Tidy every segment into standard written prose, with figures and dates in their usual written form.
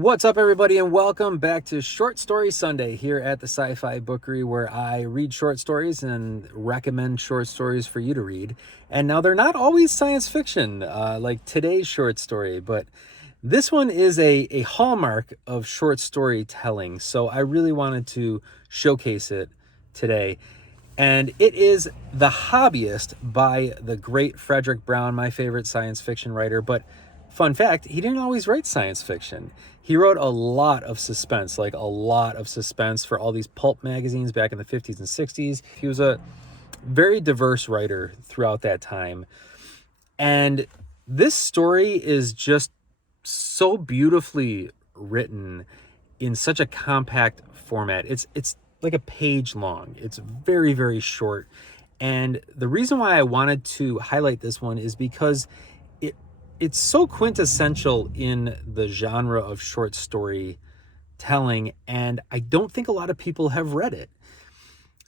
What's up, everybody, and welcome back to Short Story Sunday here at the Sci Fi Bookery, where I read short stories and recommend short stories for you to read. And now they're not always science fiction, like today's short story, but this one is a hallmark of short storytelling. So I really wanted to showcase it today. And it is The Hobbyist by the great Fredric Brown, my favorite science fiction writer. But fun fact, he didn't always write science fiction. He wrote a lot of suspense, like a lot of suspense for all these pulp magazines back in the 50s and 60s. He was a very diverse writer throughout that time. And this story is just so beautifully written in such a compact format. It's like a page long. It's very, very short. And the reason why I wanted to highlight this one is because it's so quintessential in the genre of short story telling, and I don't think a lot of people have read it.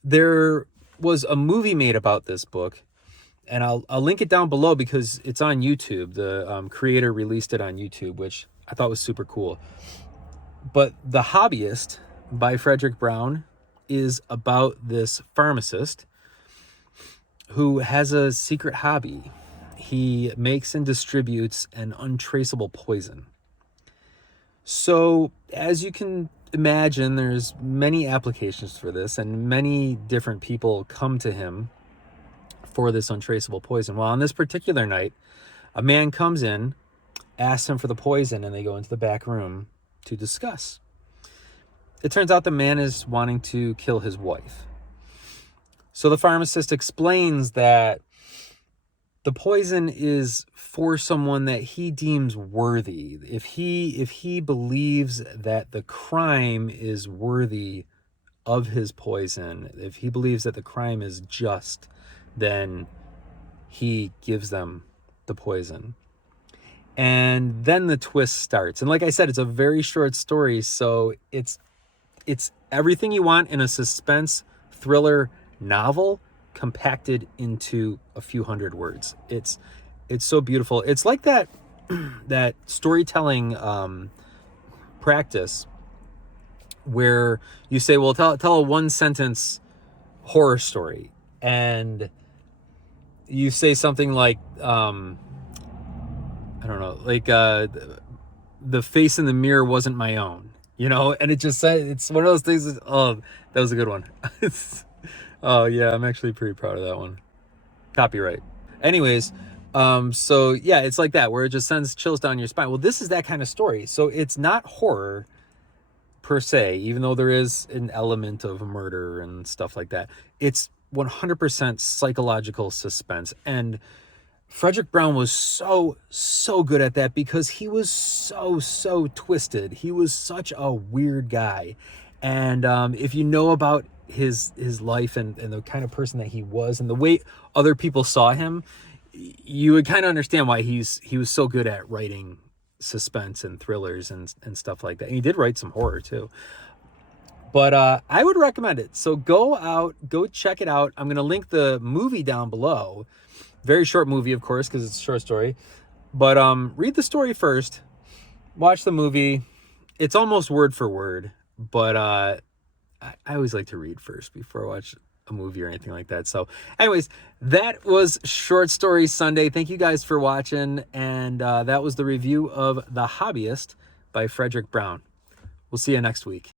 There was a movie made about this book, and I'll link it down below because it's on YouTube. The creator released it on YouTube, which I thought was super cool. But The Hobbyist by Fredric Brown is about this pharmacist who has a secret hobby. He makes and distributes an untraceable poison. So, as you can imagine, there's many applications for this, and many different people come to him for this untraceable poison. Well, on this particular night, a man comes in, asks him for the poison, and they go into the back room to discuss. It turns out the man is wanting to kill his wife. So the pharmacist explains that the poison is for someone that he deems worthy. If he believes that the crime is worthy of his poison, if he believes that the crime is just, then he gives them the poison. And then the twist starts. And like I said, it's a very short story, so it's everything you want in a suspense thriller novel compacted into a few hundred words. It's so beautiful. It's like that that storytelling practice where you say, well, tell a one sentence horror story, and you say something like I don't know, like the face in the mirror wasn't my own, and it just said, it's one of those things. Oh, that was a good one. Oh yeah, I'm actually pretty proud of that one. Copyright. Anyways, so yeah, it's like that, where it just sends chills down your spine. Well, this is that kind of story. So it's not horror per se, even though there is an element of murder and stuff like that. It's 100% psychological suspense. And Fredric Brown was so good at that because he was so twisted. He was such a weird guy. And if you know about his life and the kind of person that he was and the way other people saw him, you would kind of understand why he was so good at writing suspense and thrillers and stuff like that. And he did write some horror too. But I would recommend it. So go check it out. I'm going to link the movie down below. Very short movie, of course, because it's a short story. But read the story first. Watch the movie. It's almost word for word. But I always like to read first before I watch a movie or anything like that. So anyways, that was Short Story Sunday. Thank you guys for watching. And that was the review of The Hobbyist by Fredric Brown. We'll see you next week.